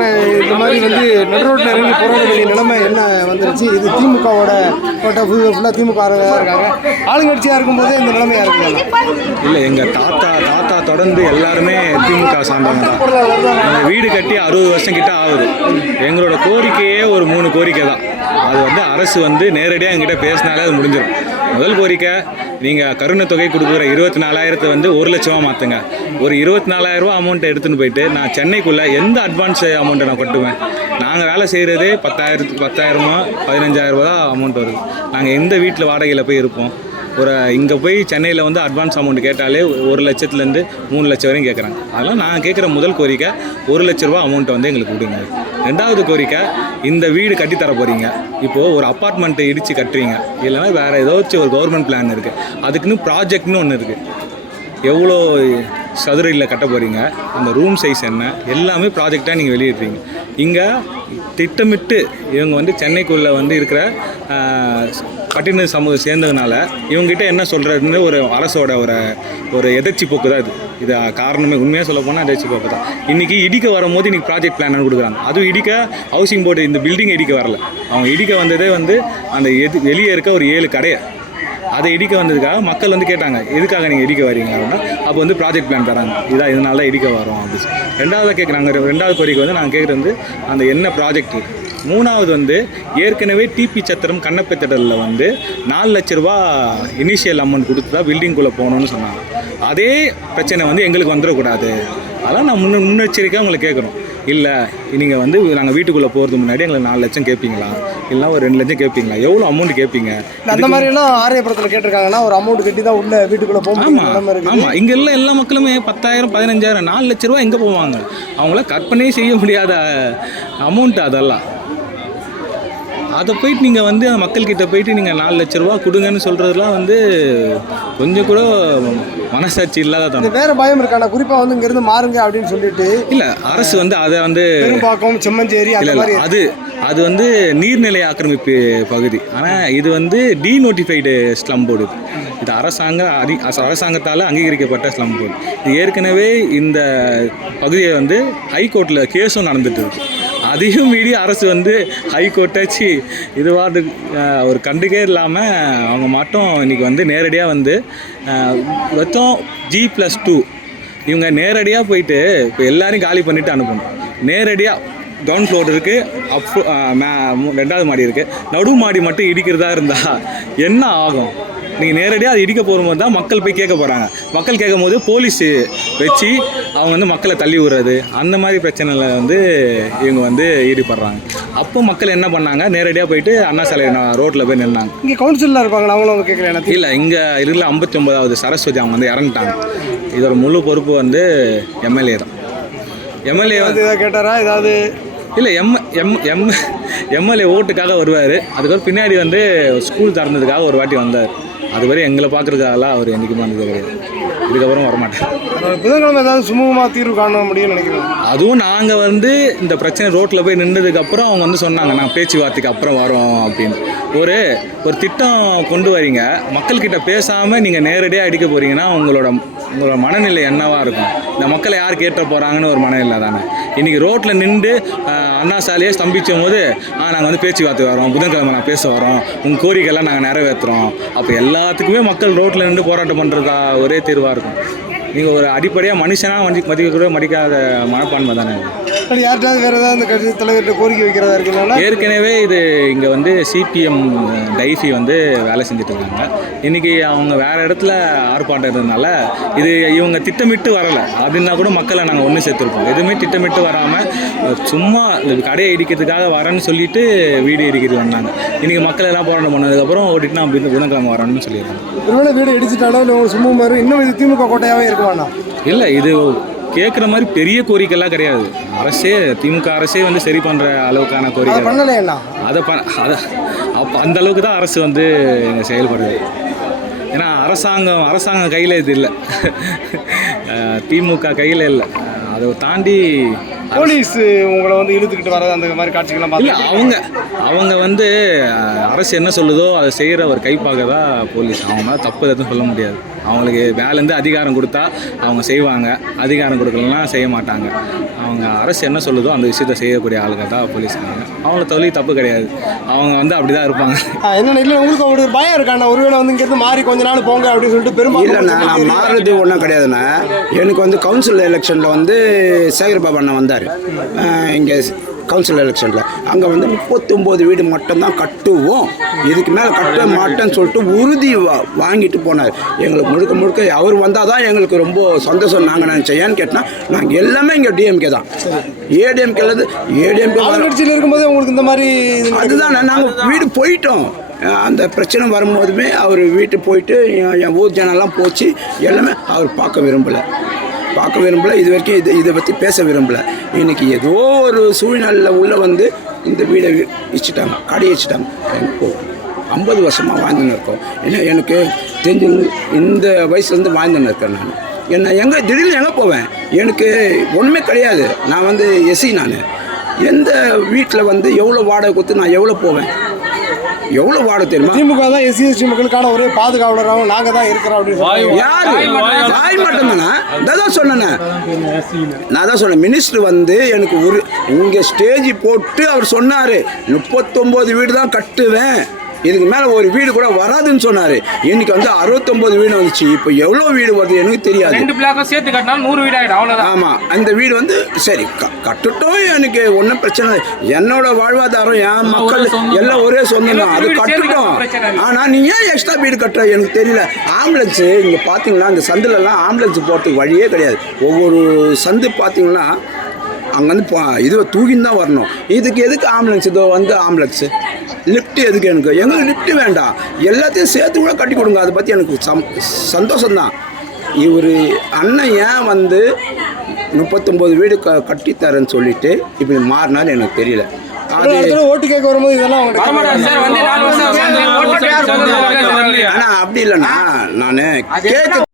மாதிரியான இந்த மாதிரி வந்து நடுரோட்டில் இறங்கி போராட வேண்டிய நிலைமை என்ன வந்துருச்சு? இது திமுகவோட ஃபுல்லாக திமுக இருக்காங்க. ஆளுங்கட்சியாக இருக்கும்போதே இந்த நிலைமையாக இருக்குங்க. இல்லை, எங்கள் தாத்தா தொடர்ந்து எல்லாருமே திமுக சார்ந்தவங்க தான். வீடு கட்டி 60 வருஷம் கிட்ட ஆகுது. எங்களோட கோரிக்கையே ஒரு 3 கோரிக்கை தான். அது வந்து அரசு வந்து நேரடியாக எங்கிட்ட பேசினாலே அது முடிஞ்சிடும். முதல் கோரிக்கை, நீங்கள் கருணை தொகை கொடுக்குற 24,000 வந்து 1 லட்சமாக மாற்றுங்க. ஒரு 24,000 ரூபா அமௌண்ட்டை எடுத்துகிட்டு போயிட்டு நான் சென்னைக்குள்ளே எந்த அட்வான்ஸ் அமௌண்ட்டை நான் கட்டுவேன்? நாங்கள் வேலை செய்கிறதே 10,000 15,000 ரூபா தான் அமௌண்ட் வருது. நாங்கள் எந்த வீட்டில் வாடகையில் போய் இருப்போம்? இங்கே போய் சென்னையில் வந்து அட்வான்ஸ் அமௌண்ட் கேட்டாலே 1 லட்சத்துலேருந்து 3 லட்சம் வரையும் கேட்குறாங்க. அதெல்லாம் நான் கேட்குற முதல் கோரிக்கை, 1 லட்ச ரூபா அமௌண்ட்டை வந்து எங்களுக்கு கொடுங்க. ரெண்டாவது கோரிக்கை, இந்த வீடு கட்டித்தர போகிறீங்க. இப்போது ஒரு அப்பார்ட்மெண்ட்டை இடித்து கட்டுறீங்க, இல்லைனா வேறு ஏதாச்சும் ஒரு கவர்மெண்ட் பிளான் இருக்குது, அதுக்குன்னு ப்ராஜெக்ட்னு ஒன்று இருக்குது. எவ்வளோ சதுரையில் கட்ட போகிறீங்க, அந்த ரூம் சைஸ் என்ன, எல்லாமே ப்ராஜெக்டாக நீங்கள் வெளியிடுறீங்க. இங்கே திட்டமிட்டு இவங்க வந்து சென்னைக்குள்ளே வந்து இருக்கிற பட்டின சமூகம் சேர்ந்ததுனால இவங்ககிட்ட என்ன சொல்கிறதுன்னு ஒரு அரசோட ஒரு எதிர்ச்சி போக்கு தான் இது காரணமே. உண்மையாக சொல்ல போனால் எதிர்ச்சி போக்கு தான். இன்றைக்கி இடிக்க வரும்போது இன்றைக்கி ப்ராஜெக்ட் பிளான் கொடுக்குறாங்க. அதுவும் இடிக்க ஹவுசிங் போர்டு இந்த பில்டிங் இடிக்க வரல. அவங்க இடிக்க வந்ததே வந்து அந்த வெளியே இருக்க ஒரு 7 கடையை அதை இடிக்க வந்ததுக்காக மக்கள் வந்து கேட்டாங்க, எதுக்காக நீங்கள் இடிக்க வரீங்க அப்படின்னா, அப்போ வந்து ப்ராஜெக்ட் பிளான் தராங்க, இதான் இதனால தான் இடிக்க வரோம் அப்படின்னு. ரெண்டாவது கேட்குறாங்க. ரெண்டாவது கோரிக்கை வந்து நாங்கள் கேட்குறது வந்து அந்த என்ன ப்ராஜெக்ட். மூணாவது வந்து ஏற்கனவே டிபி சத்திரம் கண்ணப்பத்திடலில் வந்து 4 லட்ச ரூபா இனிஷியல் அமௌண்ட் கொடுத்து தான் பில்டிங்குள்ளே போகணுன்னு சொன்னாங்க. அதே பிரச்சனை வந்து எங்களுக்கு வந்துடக்கூடாது. அதெல்லாம் நான் முன்னெச்சரிக்கையாக உங்களை கேட்குறோம். இல்லை, நீங்கள் வந்து நாங்கள் வீட்டுக்குள்ளே போகிறதுக்கு முன்னாடி எங்களுக்கு 4 லட்சம் கேட்பீங்களா, இல்லைனா ஒரு 2 லட்சம் கேட்பீங்களா, எவ்வளோ அமௌண்ட் கேட்பீங்க? அந்த மாதிரிலாம் ஆரியபுரத்தில் கேட்டிருக்காங்கன்னா ஒரு அமௌண்ட் கட்டி தான் உள்ள வீட்டுக்குள்ளே போகும். ஆமாம், இங்கே எல்லாம் எல்லா மக்களுமே 10,000 15,000 4 லட்ச ரூபா எங்கே போவாங்க? அவங்கள கற்பனையே செய்ய முடியாத அமௌண்ட்டு அதெல்லாம். அதை போயிட்டு நீங்கள் வந்து மக்கள்கிட்ட போயிட்டு நீங்கள் 4 லட்ச ரூபா கொடுங்கன்னு சொல்கிறதுலாம் வந்து கொஞ்சம் கூட மனசாட்சி இல்லாத தான். வேறு பயம் இருக்காண்ணா, குறிப்பாக வந்து இங்கேருந்து மாறுங்க அப்படின்னு சொல்லிட்டு. இல்லை, அரசு வந்து அதை வந்து பெரும்பாக்கம் செம்மஞ்சேரி இல்லை, அது வந்து நீர்நிலை ஆக்கிரமிப்பு பகுதி. ஆனால் இது வந்து டீநோட்டிஃபைடு ஸ்லம் போர்டு. இது அரசாங்கத்தால் அங்கீகரிக்கப்பட்ட ஸ்லம் போர்டு. இது ஏற்கனவே இந்த பகுதியை வந்து ஹைகோர்ட்டில் கேஸும் நடந்துட்டு இருக்கு. அதையும் மீறி அரசு வந்து ஹைகோர்ட்டாச்சு இதுவாது ஒரு கண்டுக்கே இல்லாமல் அவங்க மட்டும் இன்றைக்கி வந்து நேரடியாக வந்து மொத்தம் G+2 இவங்க நேரடியாக போயிட்டு இப்போ எல்லாரையும் காலி பண்ணிவிட்டு அனுப்பணும். நேரடியாக கிரவுண்ட் ஃப்ளோர் இருக்குது, ரெண்டாவது மாடி இருக்குது, நடு மாடி மட்டும் இடிக்கிறதா இருந்தால் என்ன ஆகும்? நீங்கள் நேரடியாக அது இடிக்க போகும்போது தான் மக்கள் போய் கேட்க போகிறாங்க. மக்கள் கேட்கும் போது போலீஸு வச்சு அவங்க வந்து மக்களை தள்ளி விடுறது, அந்த மாதிரி பிரச்சனையில் வந்து இவங்க வந்து ஈடுபடுறாங்க. அப்போ மக்கள் என்ன பண்ணாங்க, நேரடியாக போயிட்டு அண்ணா சாலை ரோட்டில் போய் நின்னாங்க. இங்கே கவுன்சிலில் இருப்பாங்க, அவங்களும் அவங்க கேட்கல. இல்லை, இங்கே இருக்கிற 59வது சரஸ்வதி அவங்க வந்து இறந்துட்டாங்க. இதோட முழு பொறுப்பு வந்து எம்எல்ஏ தான். எம்எல்ஏ வந்து கேட்டாரா ஏதாவது? இல்லை, எம்எல்ஏ ஓட்டுக்காக வருவார். அதுக்கப்புறம் பின்னாடி வந்து ஸ்கூல் திறந்ததுக்காக ஒரு வாட்டி வந்தார். அதுவரை எங்களை பார்க்குறதுக்காகலாம் அவர் என்றைக்குமே வந்தது கிடையாது. இதுக்கப்புறம் வரமாட்டேன். புதன்கிழமை ஏதாவது சுமூகமாக தீர்வு காண முடியும்னு நினைக்கிறேன். அதுவும் நாங்கள் வந்து இந்த பிரச்சனை ரோட்டில் போய் நின்றதுக்கப்புறம் அவங்க வந்து சொன்னாங்க, நாங்கள் பேச்சுவார்த்தைக்கு அப்புறம் வரோம் அப்படின்னு. ஒரு திட்டம் கொண்டு வரீங்க, மக்கள்கிட்ட பேசாமல் நீங்கள் நேரடியாக அடிக்க போகிறீங்கன்னா உங்களோட மனநிலை என்னவாக இருக்கும்? இந்த மக்களை யார் கேட்ட போகிறாங்கன்னு ஒரு மனநிலை தானே. இன்றைக்கி ரோட்டில் நின்று அண்ணா சாலையே ஸ்தம்பிச்சும் போது நாங்கள் வந்து பேச்சுவார்த்தை வரோம், புதன்கிழமை நான் பேச வரோம், உங்கள் கோரிக்கைலாம் நாங்கள் நிறைவேற்றுறோம். அப்போ எல்லாத்துக்குமே மக்கள் ரோட்டில் நின்று போராட்டம் பண்ணுறதா ஒரே தீர்வாக இருக்கும். நீங்கள் ஒரு அடிப்படையாக மனுஷனாக மதிக்கக்கூட மதிக்காத மனப்பான்மை தானே. யார்கிட்ட வேறு ஏதாவது இந்த கட்சி தலைவர்கிட்ட கோரிக்கை வைக்கிறதா இருக்குன்னா? ஏற்கனவே இது இங்கே வந்து சிபிஎம் டைஃபி வந்து வேலை செஞ்சுட்டு இருக்காங்க. இன்றைக்கி அவங்க வேறு இடத்துல ஆர்ப்பாட்டம் இருந்ததுனால இது இவங்க திட்டமிட்டு வரலை. அதுனா கூட மக்களை நாங்கள் ஒன்று சேர்த்துருப்போம். எதுவுமே திட்டமிட்டு வராமல் சும்மா இந்த கடையை இடிக்கிறதுக்காக வரேன்னு சொல்லிட்டு வீடு இடிக்கிறது வந்தாங்க. இன்றைக்கி மக்கள் எல்லாம் போராட்டம் பண்ணதுக்கப்புறம் ஓட்டிட்டு நான் புதன்கிழமை வரேன்னு சொல்லியிருக்காங்க. ஒருவேளை வீடு இடிச்சிட்டாலும் இல்லை ஒரு சும்மா மாதிரி இன்னும் இது திமுக கோட்டையாகவே இருக்குவாண்ணா? இல்லை, இது கேட்குற மாதிரி பெரிய கோரிக்கைலாம் கிடையாது. திமுக அரசே வந்து சரி பண்ணுற அளவுக்கான கோரிக்கை பண்ணலையா? அப்போ அந்த அளவுக்கு தான் அரசு வந்து செயல்படுது. ஏன்னா அரசாங்கம் கையில் இது இல்லை, திமுக கையில் இல்லை. அதை தாண்டி போலீஸ் உங்களை வந்து இழுத்துக்கிட்டு வர அந்த மாதிரி காட்சிகள்லாம் இல்லை பார்த்து அவங்க வந்து அரசு என்ன சொல்லுதோ அதை செய்கிற ஒரு கைப்பாக தான் போலீஸ். அவங்க மேலே தப்பு எதுவும் சொல்ல முடியாது. அவங்களுக்கு வேலேருந்து அதிகாரம் கொடுத்தா அவங்க செய்வாங்க, அதிகாரம் கொடுக்கலன்னா செய்ய மாட்டாங்க. அவங்க அரசு என்ன சொல்லுதோ அந்த விஷயத்தை செய்யக்கூடிய ஆளுங்க தான் போலீஸ்காரங்க. அவங்கள தொழில் தப்பு கிடையாது, அவங்க வந்து அப்படி தான் இருப்பாங்க. என்னென்ன இல்லை உங்களுக்கு ஒரு பயம் இருக்காண்ணா, ஒருவேளை வந்து இங்கேருந்து மாறி கொஞ்ச நாள் போங்க அப்படின்னு சொல்லிட்டு பெரும்பாலும் இல்லைண்ணா, நான் மாறுறது ஒன்றும் கிடையாதுண்ணா. எனக்கு வந்து கவுன்சில் எலெக்ஷனில் வந்து சேகர் பாபு அண்ணா வந்தார் இங்கே கவுன்சில் எலெக்ஷனில். அங்கே வந்து 39 வீடு மட்டும்தான் கட்டுவோம், இதுக்கு மேலே கட்ட மாட்டேன்னு சொல்லிட்டு உறுதி வாங்கிட்டு போனார். எங்களுக்கு முழுக்க முழுக்க அவர் வந்தால் தான் எங்களுக்கு ரொம்ப சந்தோஷம். நாங்கள் நினச்சோம் ஏன்னு கேட்டால் நாங்கள் எல்லாமே இங்கே டிஎம்கே தான். ஏடிஎம்கேலேருந்து ஏடிஎம்கே ஆளுங்கட்சியில் இருக்கும்போது உங்களுக்கு இந்த மாதிரி அதுதான் நாங்கள் வீடு போயிட்டோம். அந்த பிரச்சனை வரும்போதுமே அவர் வீட்டுக்கு போயிட்டு என் ஊர் ஜனெல்லாம் போச்சு, எல்லாமே அவர் பார்க்க விரும்பலை. இது வரைக்கும் இதை பற்றி பேச விரும்பலை. இன்றைக்கி ஏதோ ஒரு சூழ்நிலையில் உள்ள வந்து இந்த வீடை வச்சுட்டாங்க, கடையை வச்சுட்டாங்க. எனக்கு 50 வருஷமாக வாழ்ந்துன்னு இருக்கோம். ஏன்னா எனக்கு தெரிஞ்சு இந்த வயசுலேருந்து வாழ்ந்துன்னு இருக்கேன். நான் என்ன திடீர்னு எங்கே போவேன், எனக்கு ஒன்றுமே கிடையாது. நான் வந்து எஸ்சி. நான் எந்த வீட்டில் வந்து எவ்வளோ வாடகை கொடுத்து நான் எவ்வளோ போவேன், எவ்வளோ வாடகை தெரியுமா? திமுக தான் எஸ்சி எஸ்டி மக்களுக்கான ஒரே பாதுகாவலராகவும் நாங்கள் தான் இருக்கிறோம் அப்படின்னு யாரு வாய் மட்டும்தானே? அதான் சொன்னேன். நான் தான் சொன்னேன், மினிஸ்டர் வந்து எனக்கு ஒரு இங்கே ஸ்டேஜ் போட்டு அவர் சொன்னார் 39 வீடு தான் கட்டுவேன், இதுக்கு மேலே ஒரு வீடு கூட வராதுன்னு சொன்னார். இன்னைக்கு வந்து 69 வீடு வந்துச்சு. இப்போ எவ்வளோ வீடு வருது எனக்கு தெரியாது. 2 பிளாக்கும் சேர்த்து கட்டினாலும் 100 வீடு ஆகிடும், அவ்வளோதான். ஆமாம், அந்த வீடு வந்து சரி கட்டுட்டோம், எனக்கு ஒன்றும் பிரச்சனை இல்லை. என்னோட வாழ்வாதாரம் என் மக்கள் எல்லாம் ஒரே சொந்தம் தான், அது கட்டுட்டோம். ஆனால் நீ ஏன் எக்ஸ்ட்ரா வீடு கட்டுற எனக்கு தெரியல. ஆம்புலன்ஸு இங்கே பார்த்தீங்கன்னா இந்த சந்துலலாம் ஆம்புலன்ஸ் போகிறதுக்கு வழியே கிடையாது. ஒவ்வொரு சந்து பார்த்தீங்கன்னா அங்கேருந்து இது தூக்கின்னு தான் வரணும். இதுக்கு எதுக்கு ஆம்புலன்ஸ்? இதோ வந்து ஆம்புலன்ஸு லிஃப்ட்டு எதுக்கு? எங்களுக்கு லிஃப்ட்டு வேண்டாம், எல்லாத்தையும் சேர்த்து கூட கட்டி கொடுங்க. அதை பற்றி எனக்கு சந்தோஷம்தான். இவர் அண்ணன் ஏன் வந்து 39 வீடு கட்டித்தரேன்னு சொல்லிட்டு இப்படி மாறினாலும் எனக்கு தெரியல. அது ஓட்டு கேட்க வரும்போது இதெல்லாம் ஆனால் அப்படி இல்லைண்ணா, நான் கேட்க